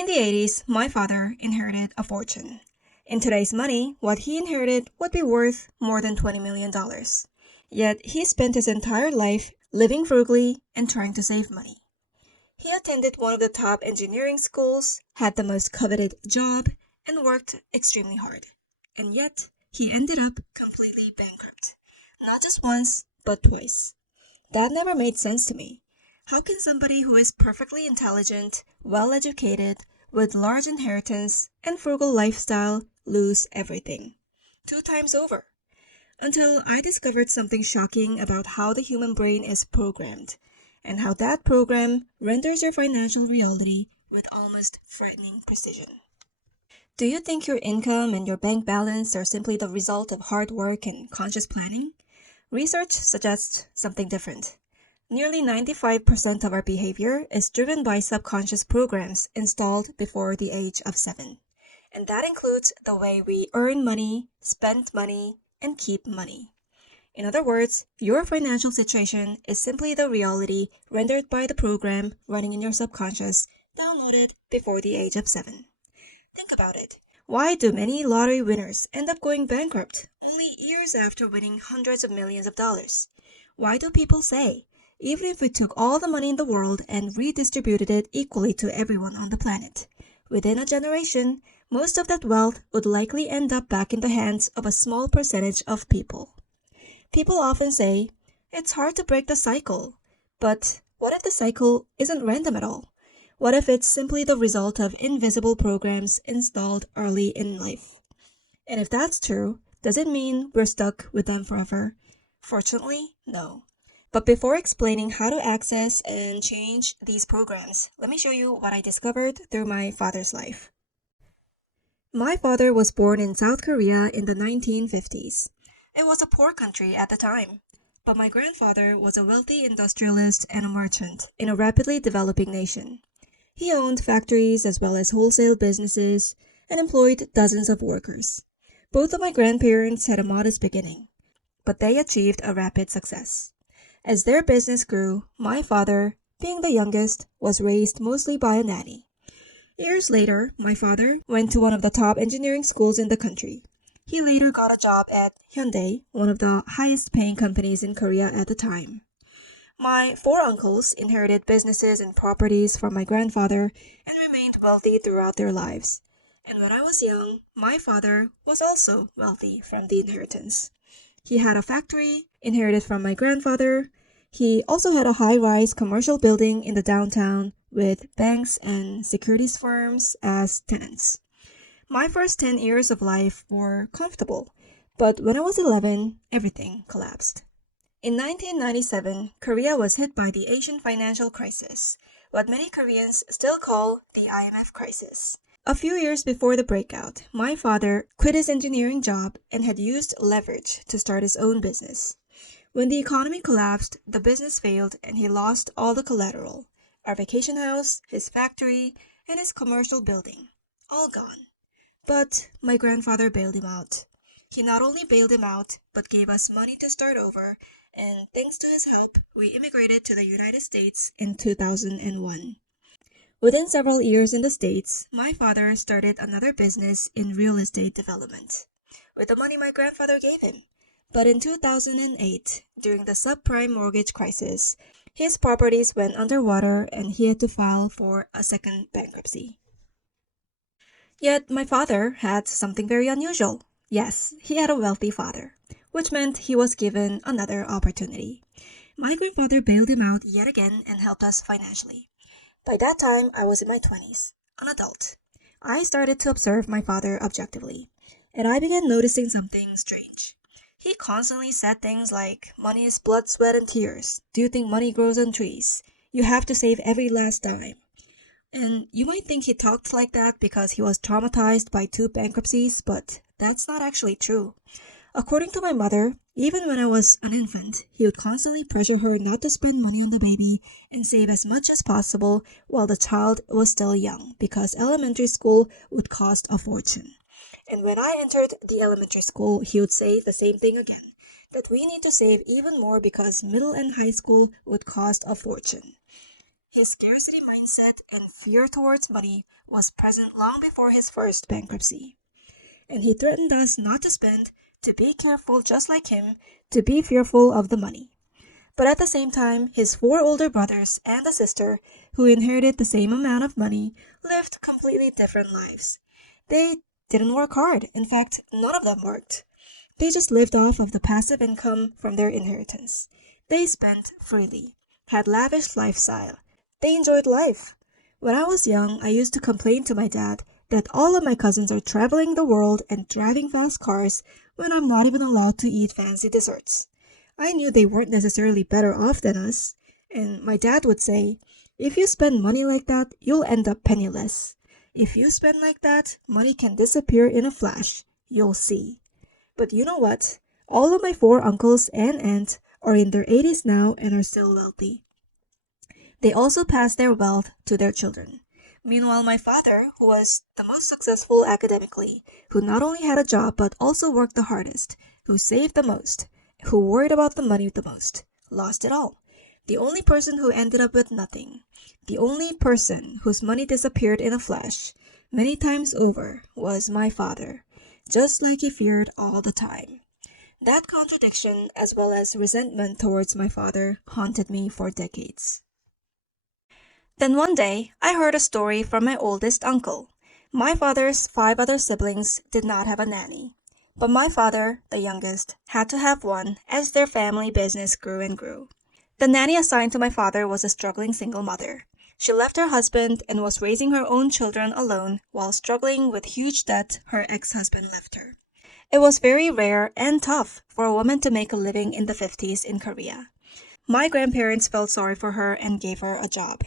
In the 80s, my father inherited a fortune. In today's money, what he inherited would be worth more than $20 million. Yet he spent his entire life living frugally and trying to save money. He attended one of the top engineering schools, had the most coveted job, and worked extremely hard. And yet, he ended up completely bankrupt. Not just once, but twice. That never made sense to me. How can somebody who is perfectly intelligent, well educated, with large inheritance and frugal lifestyle lose everything? Two times over. Until I discovered something shocking about how the human brain is programmed, and how that program renders your financial reality with almost frightening precision. Do you think your income and your bank balance are simply the result of hard work and conscious planning? Research suggests something different. Nearly 95% of our behavior is driven by subconscious programs installed before the age of 7. And that includes the way we earn money, spend money, and keep money. In other words, your financial situation is simply the reality rendered by the program running in your subconscious, downloaded before the age of 7. Think about it. Why do many lottery winners end up going bankrupt only years after winning hundreds of millions of dollars? Why do people say, even if we took all the money in the world and redistributed it equally to everyone on the planet, within a generation, most of that wealth would likely end up back in the hands of a small percentage of people? People often say, it's hard to break the cycle. But what if the cycle isn't random at all? What if it's simply the result of invisible programs installed early in life? And if that's true, does it mean we're stuck with them forever? Fortunately, no. But before explaining how to access and change these programs, let me show you what I discovered through my father's life. My father was born in South Korea in the 1950s. It was a poor country at the time. But my grandfather was a wealthy industrialist and a merchant in a rapidly developing nation. He owned factories as well as wholesale businesses and employed dozens of workers. Both of my grandparents had a modest beginning, but they achieved a rapid success. As their business grew, my father, being the youngest, was raised mostly by a nanny. Years later, my father went to one of the top engineering schools in the country. He later got a job at Hyundai, one of the highest paying companies in Korea at the time. My four uncles inherited businesses and properties from my grandfather and remained wealthy throughout their lives. And when I was young, my father was also wealthy from the inheritance. He had a factory inherited from my grandfather. He also had a high-rise commercial building in the downtown with banks and securities firms as tenants. My first 10 years of life were comfortable, but when I was 11, everything collapsed. In 1997, Korea was hit by the Asian financial crisis, what many Koreans still call the IMF crisis. A few years before the breakout, my father quit his engineering job and had used leverage to start his own business. When the economy collapsed, the business failed and he lost all the collateral: our vacation house, his factory, and his commercial building. All gone. But my grandfather bailed him out. He not only bailed him out, but gave us money to start over, and thanks to his help, we immigrated to the United States in 2001. Within several years in the States, my father started another business in real estate development with the money my grandfather gave him. But in 2008, during the subprime mortgage crisis, his properties went underwater and he had to file for a second bankruptcy. Yet my father had something very unusual. Yes, he had a wealthy father, which meant he was given another opportunity. My grandfather bailed him out yet again and helped us financially. By that time, I was in my 20s, an adult. I started to observe my father objectively, and I began noticing something strange. He constantly said things like, money is blood, sweat, and tears. Do you think money grows on trees? You have to save every last dime. And you might think he talked like that because he was traumatized by 2 bankruptcies, but that's not actually true. According to my mother, even when I was an infant, he would constantly pressure her not to spend money on the baby and save as much as possible while the child was still young because elementary school would cost a fortune. And when I entered the elementary school, he would say the same thing again, that we need to save even more because middle and high school would cost a fortune. His scarcity mindset and fear towards money was present long before his first bankruptcy. And he threatened us not to spend, to be careful just like him, to be fearful of the money. But at the same time, his four older brothers and a sister, who inherited the same amount of money, lived completely different lives. They didn't work hard. In fact, none of them worked. They just lived off of the passive income from their inheritance. They spent freely, had lavish lifestyle. They enjoyed life. When I was young, I used to complain to my dad that all of my cousins are traveling the world and driving fast cars when I'm not even allowed to eat fancy desserts. I knew they weren't necessarily better off than us, and my dad would say, if you spend money like that, you'll end up penniless. If you spend like that, money can disappear in a flash. You'll see. But you know what? All of my four uncles and aunt are in their 80s now and are still wealthy. They also pass their wealth to their children. Meanwhile, my father, who was the most successful academically, who not only had a job but also worked the hardest, who saved the most, who worried about the money the most, lost it all. The only person who ended up with nothing, the only person whose money disappeared in a flash, many times over, was my father, just like he feared all the time. That contradiction, as well as resentment towards my father, haunted me for decades. Then one day, I heard a story from my oldest uncle. My father's five other siblings did not have a nanny. But my father, the youngest, had to have one as their family business grew and grew. The nanny assigned to my father was a struggling single mother. She left her husband and was raising her own children alone while struggling with huge debt her ex-husband left her. It was very rare and tough for a woman to make a living in the 50s in Korea. My grandparents felt sorry for her and gave her a job.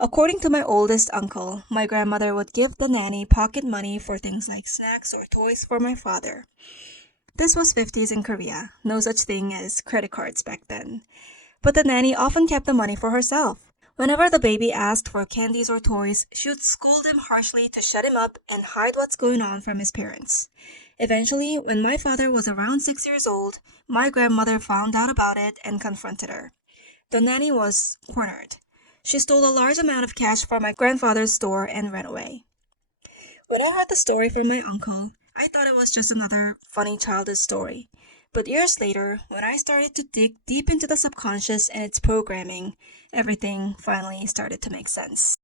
According to my oldest uncle, my grandmother would give the nanny pocket money for things like snacks or toys for my father. This was 50s in Korea, no such thing as credit cards back then. But the nanny often kept the money for herself. Whenever the baby asked for candies or toys, she would scold him harshly to shut him up and hide what's going on from his parents. Eventually, when my father was around 6 years old, my grandmother found out about it and confronted her. The nanny was cornered. She stole a large amount of cash from my grandfather's store and ran away. When I heard the story from my uncle, I thought it was just another funny childish story. But years later, when I started to dig deep into the subconscious and its programming, everything finally started to make sense.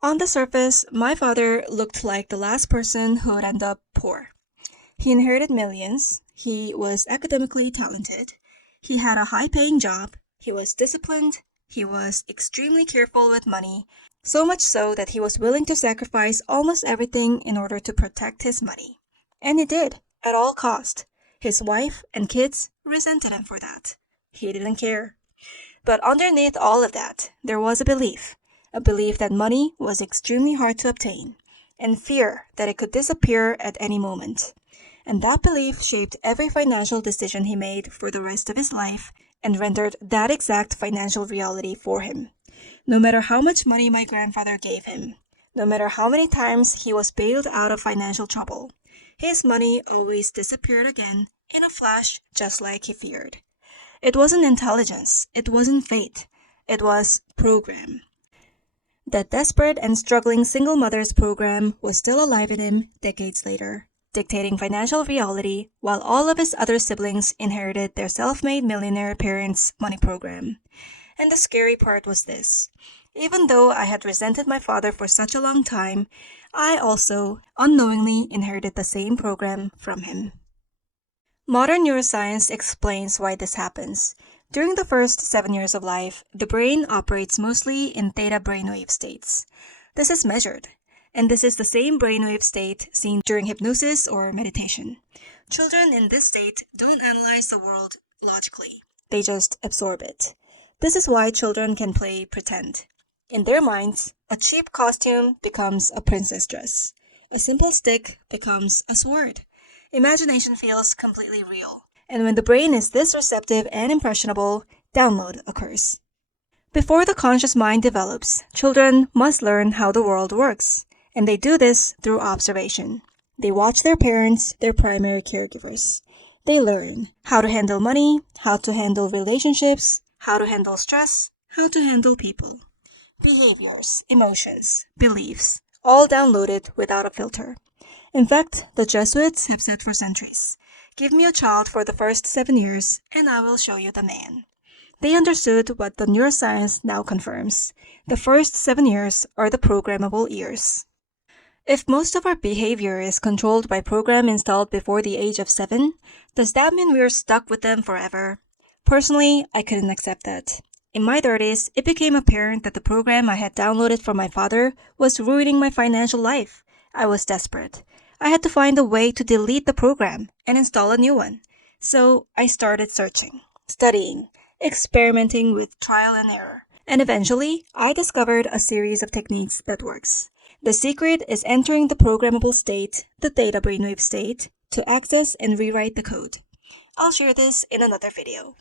On the surface, my father looked like the last person who would end up poor. He inherited millions, he was academically talented, he had a high-paying job, he was disciplined, he was extremely careful with money, so much so that he was willing to sacrifice almost everything in order to protect his money. And he did, at all cost. His wife and kids resented him for that. He didn't care. But underneath all of that, there was a belief that money was extremely hard to obtain, and fear that it could disappear at any moment. And that belief shaped every financial decision he made for the rest of his life and rendered that exact financial reality for him. No matter how much money my grandfather gave him, no matter how many times he was bailed out of financial trouble, his money always disappeared again in a flash, just like he feared. It wasn't intelligence, it wasn't fate, it was program. That desperate and struggling single mother's program was still alive in him decades later, dictating financial reality while all of his other siblings inherited their self-made millionaire parents' money program. And the scary part was this. Even though I had resented my father for such a long time, I also unknowingly inherited the same program from him. Modern neuroscience explains why this happens. During the first 7 years of life, the brain operates mostly in theta brainwave states. This is measured, and this is the same brainwave state seen during hypnosis or meditation. Children in this state don't analyze the world logically. They just absorb it. This is why children can play pretend. In their minds, a cheap costume becomes a princess dress. A simple stick becomes a sword. Imagination feels completely real. And when the brain is this receptive and impressionable, download occurs. Before the conscious mind develops, children must learn how the world works. And they do this through observation. They watch their parents, their primary caregivers. They learn how to handle money, how to handle relationships, how to handle stress, how to handle people, behaviors, emotions, beliefs, all downloaded without a filter. In fact, the Jesuits have said for centuries, "Give me a child for the first 7 years, and I will show you the man." They understood what the neuroscience now confirms. The first 7 years are the programmable years. If most of our behavior is controlled by program installed before the age of 7, does that mean we're stuck with them forever? Personally, I couldn't accept that. In my 30s, it became apparent that the program I had downloaded from my father was ruining my financial life. I was desperate. I had to find a way to delete the program and install a new one. So I started searching, studying, experimenting with trial and error. And eventually, I discovered a series of techniques that works. The secret is entering the programmable state, the theta brainwave state, to access and rewrite the code. I'll share this in another video.